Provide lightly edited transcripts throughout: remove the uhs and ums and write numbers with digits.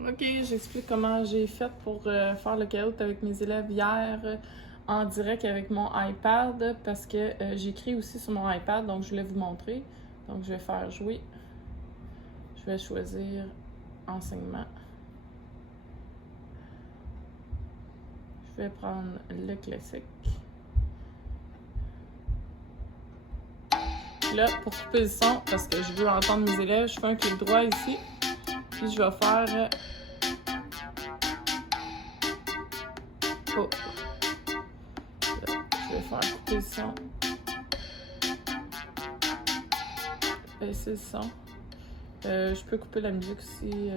Ok, j'explique comment j'ai fait pour faire le caout avec mes élèves hier en direct avec mon iPad parce que j'écris aussi sur mon iPad, donc je voulais vous montrer. Donc je vais faire jouer. Je vais choisir enseignement. Je vais prendre le classique. Là, pour couper le son, parce que je veux entendre mes élèves, je fais un clic droit ici. Puis je vais faire... Oh! Là, je vais faire couper le son. Baisser le son. Je peux couper la musique aussi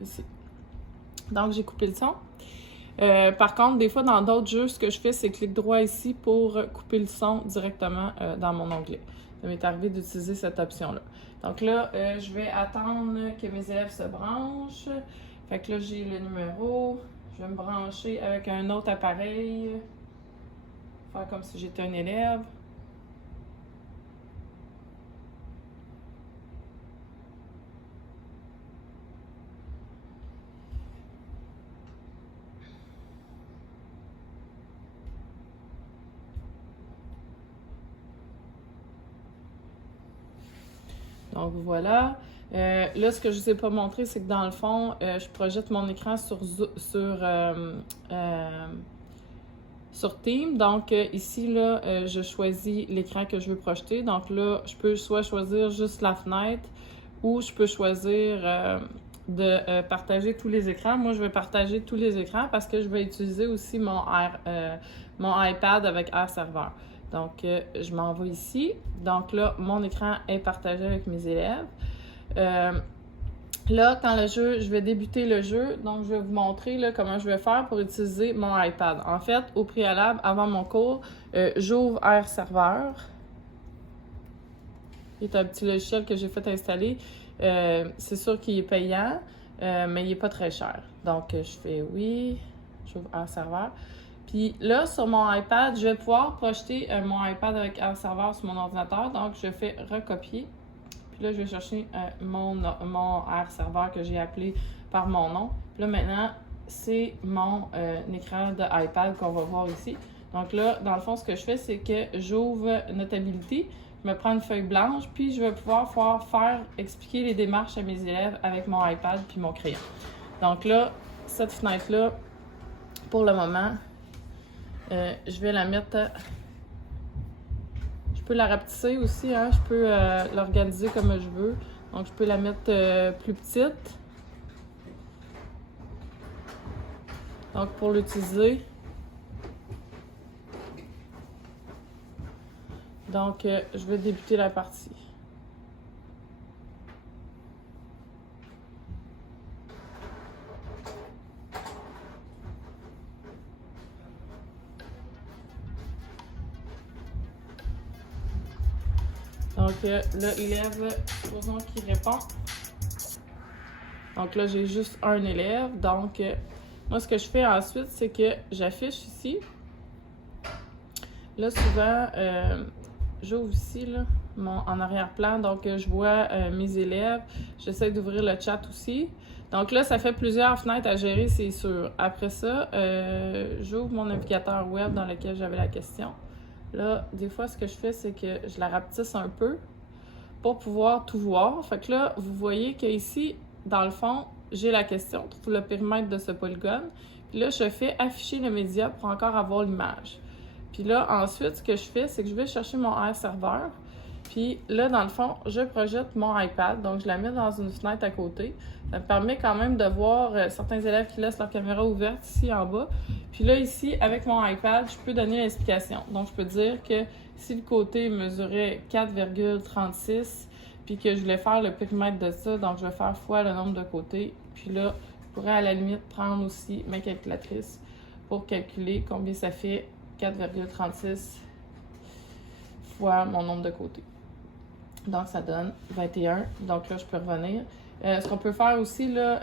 ici. Donc, j'ai coupé le son. Par contre, des fois, dans d'autres jeux, ce que je fais, c'est clic droit ici pour couper le son directement dans mon onglet. Ça m'est arrivé d'utiliser cette option-là. Donc là, je vais attendre que mes élèves se branchent. Fait que là, j'ai le numéro. Je vais me brancher avec un autre appareil. Faire comme si j'étais un élève. Donc voilà. Là, ce que je ne vous ai pas montré, c'est que dans le fond, je projette mon écran sur Teams. Donc ici, là, je choisis l'écran que je veux projeter. Donc là, je peux soit choisir juste la fenêtre ou je peux choisir de partager tous les écrans. Moi, je vais partager tous les écrans parce que je vais utiliser aussi mon iPad avec Air Server. Donc, je m'en vais ici. Donc là, mon écran est partagé avec mes élèves. Là, quand le jeu, je vais débuter le jeu, donc je vais vous montrer là, comment je vais faire pour utiliser mon iPad. En fait, au préalable, avant mon cours, j'ouvre Air Server. C'est un petit logiciel que j'ai fait installer. C'est sûr qu'il est payant, mais il n'est pas très cher. Donc, je fais oui, j'ouvre Air Server. Puis là, sur mon iPad, je vais pouvoir projeter mon iPad avec Air Server sur mon ordinateur. Donc, je fais recopier. Puis là, je vais chercher mon Air Server que j'ai appelé par mon nom. Puis là, maintenant, c'est mon écran de iPad qu'on va voir ici. Donc là, dans le fond, ce que je fais, c'est que j'ouvre Notability. Je me prends une feuille blanche, puis je vais pouvoir faire expliquer les démarches à mes élèves avec mon iPad puis mon crayon. Donc là, cette fenêtre-là, pour le moment, je vais la mettre... Je peux la rapetisser aussi, hein? Je peux l'organiser comme je veux. Donc, je peux la mettre plus petite. Donc, pour l'utiliser. Donc, je vais débuter la partie. Donc, là, l'élève, supposons qu'il répond. Donc là, j'ai juste un élève. Donc, moi, ce que je fais ensuite, c'est que j'affiche ici. Là, souvent, j'ouvre ici, là, en arrière-plan. Donc, je vois mes élèves. J'essaie d'ouvrir le chat aussi. Donc là, ça fait plusieurs fenêtres à gérer, c'est sûr. Après ça, j'ouvre mon navigateur web dans lequel j'avais la question. Là, des fois, ce que je fais, c'est que je la rapetisse un peu pour pouvoir tout voir. Fait que là, vous voyez qu'ici, dans le fond, j'ai la question, trouve le périmètre de ce polygone. Puis là, je fais afficher le média pour encore avoir l'image. Puis là, ensuite, ce que je fais, c'est que je vais chercher mon Air Server. Puis là, dans le fond, je projette mon iPad. Donc, je la mets dans une fenêtre à côté. Ça me permet quand même de voir certains élèves qui laissent leur caméra ouverte ici en bas. Puis là, ici, avec mon iPad, je peux donner l'explication. Donc, je peux dire que si le côté mesurait 4,36 puis que je voulais faire le périmètre de ça, donc je vais faire fois le nombre de côtés. Puis là, je pourrais à la limite prendre aussi ma calculatrice pour calculer combien ça fait 4,36 fois mon nombre de côtés. Donc, ça donne 21. Donc là, je peux revenir. Ce qu'on peut faire aussi, là,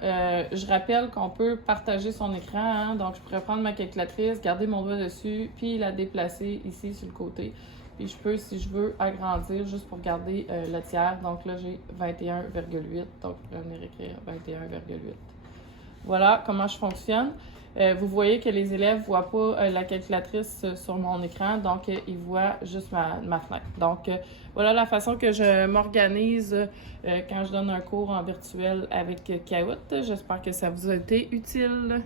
je rappelle qu'on peut partager son écran. Hein? Donc, je pourrais prendre ma calculatrice, garder mon doigt dessus, puis la déplacer ici sur le côté. Puis je peux, si je veux, agrandir juste pour garder le tiers. Donc là, j'ai 21,8. Donc, je pourrais venir écrire 21,8. Voilà comment je fonctionne. Vous voyez que les élèves ne voient pas la calculatrice sur mon écran, donc ils voient juste ma fenêtre. Donc, voilà la façon que je m'organise quand je donne un cours en virtuel avec Kahoot. J'espère que ça vous a été utile.